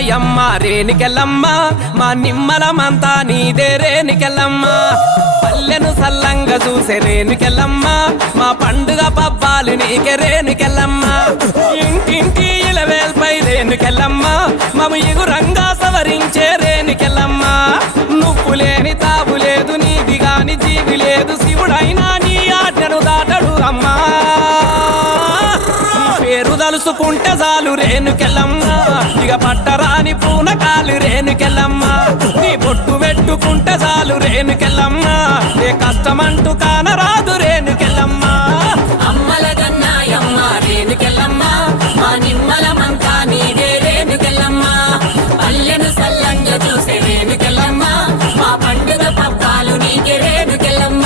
గన్నాయమ్మ రేణుకెళ్ళమ్మ మా నిమ్మలమంతా నీదే రేణుకెళ్ళమ్మ పల్లెను సల్లంగా చూసే రేణుకెళ్ళమ్మ మా పండుగ పబ్బాలు నీకే రేణుకెళ్ళమ్మ ఇంటింటి ఇలవేల్పై రేణుకెళ్ళమ్మ మము ఎగురంగా సవరించే రేణుకెళ్ళమ్మ నువ్వు లేని తావు లేదు నీది గాని జీవి లేదు శివుడైనా నీ ఆజ్ఞను దాటడు అమ్మా పేరు తలుసుకుంటే చాలు రేణుకెళ్ళమ్మ ఇక పట్టరాని పూనకాలు రేణుకెళ్ళమ్మ నీ బొట్టు పెట్టుకుంటే చాలు రేణుకెళ్ళమ్మ ఏ కష్టమంటూ కానరాదు రేణుకెళ్ళమ్మ అమ్మల గన్నాయమ్మ రేణుకెళ్ళమ్మ మా నిమ్మలమంతా నీదే రేణుకెళ్ళమ్మ పల్లెను సల్లంగా చూసే రేణుకెళ్ళమ్మ మా పండుగ పబ్బాలు నీకే రేణుకెళ్ళమ్మ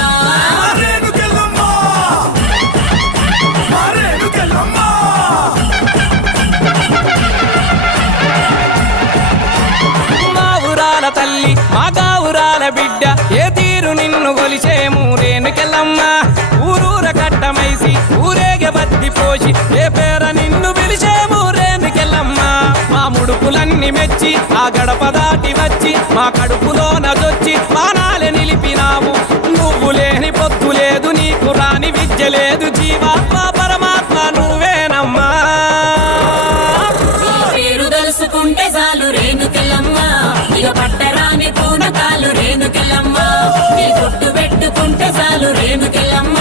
తల్లి మా గావురాల బిడ్డ ఏ తీరు నిన్ను కొలిచేము రేణుకెళ్ళమ్మ ఊరూర కట్టమైసి ఊరేగ బద్ది పోసి ఏ పేర నిన్ను పిలిచేము రేణుకెళ్ళమ్మ మా ముడుపులన్నీ మెచ్చి ఆ గడప దాటి వచ్చి మా కడుపులో నదొచ్చి మానాలే నిలిపినావు నువ్వు లేని పొత్తు లేదు నీకు రాని విద్య లేదు జీవాత్మ పరమాత్మ నువ్వేనమ్మా పేరు తలుసుకుంటే చాలు రేణుకెళ్ళమ్మ ఇక పట్టరాని పూనకాలు రేణుకెళ్ళమ్మ నీ గుట్టు పెట్టుకుంటే చాలు రేణుకెళ్ళమ్మ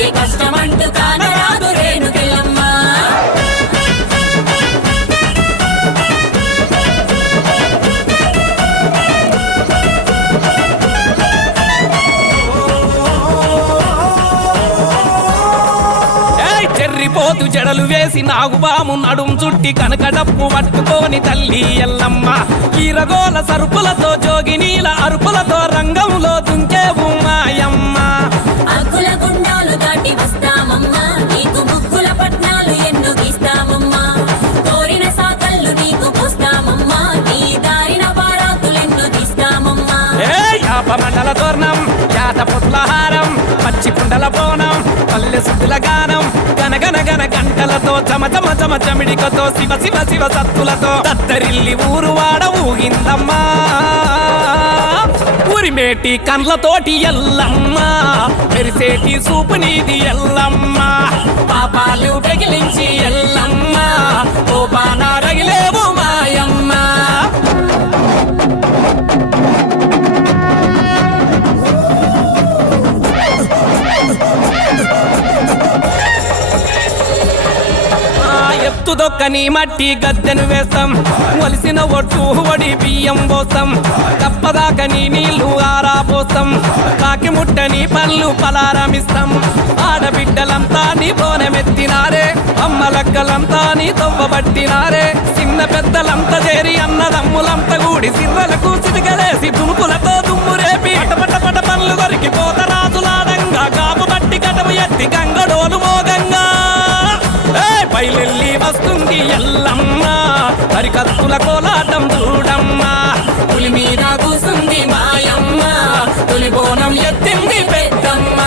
ఏ కష్టమంటూ కానరాదు రేణుకెళ్ళమ్మ చెర్రిపోతు జడలు వేసి నాగుబాము నడుం చుట్టి కనకడప్పు పట్టుకోని తల్లి ఎల్లమ్మ ఈరగోల సరుపులతో జోగినీల అరుపులతో రంగంలో దుంకేవు మాయమ్మ అక్కుల గుండాలు దాటి వస్తామమ్మా నీకు ముగ్గుల పట్నాలు ఎన్ను గీస్తామమ్మా కోరిన సాకళ్ళు నీకు పోస్తామమ్మా నీ దారిన బారాకులెన్ను తీస్తామమ్మా యాప మండల తోరణం యాత పుట్లహారం పచ్చి కుండల బోనం పల్లె సుద్దుల గానం గనగన గన గంటలతో చమ చమ చమ చమిడికతో శివ శివ శివ సత్తులతో దత్తరిల్లి ఊరు వాడ ఊగిందమ్మా ఉరిమేటి కండ్లతోటి ఎల్లమ్మ మెరిసేటి సూపు నీది ఎల్లమ్మ పాపాలు పెగిలించి ఎల్లమ్మ కోపాన రగిలేవు మాయమ్మ ఎత్తుదొక్కని మట్టి గద్దెను వేస్తాం వలిసిన ఒట్టు వడి బియ్యం పోస్తాం కప్పదాకని నీళ్లు ఆరా పోస్తాం కాకి ముట్టని పళ్ళు పలారమిస్తాం ఆడబిడ్డలంతా నీ బోనమెత్తినారే అమ్మలక్కలంతా నీ తవ్వబట్టినారే చిన్న పెద్దలంతా చేరి అన్నదమ్ములంతా కూడి సిర్రలకు సిరిగలేసి దునుకులతో దుమ్మురేపి పటపట పట పళ్ళు దొరికి పోత రాజులాడంగా కాపు బట్టి కటము ఎత్తి గంగడోలు మోగంగా పైలెల్లి వస్తుంది ఎల్లమ్మ హరికత్తుల కోలాటం చూడమ్మా పులి మీద కూసుంది మాయమ్మ తొలి బోనం ఎత్తింది పెద్దమ్మ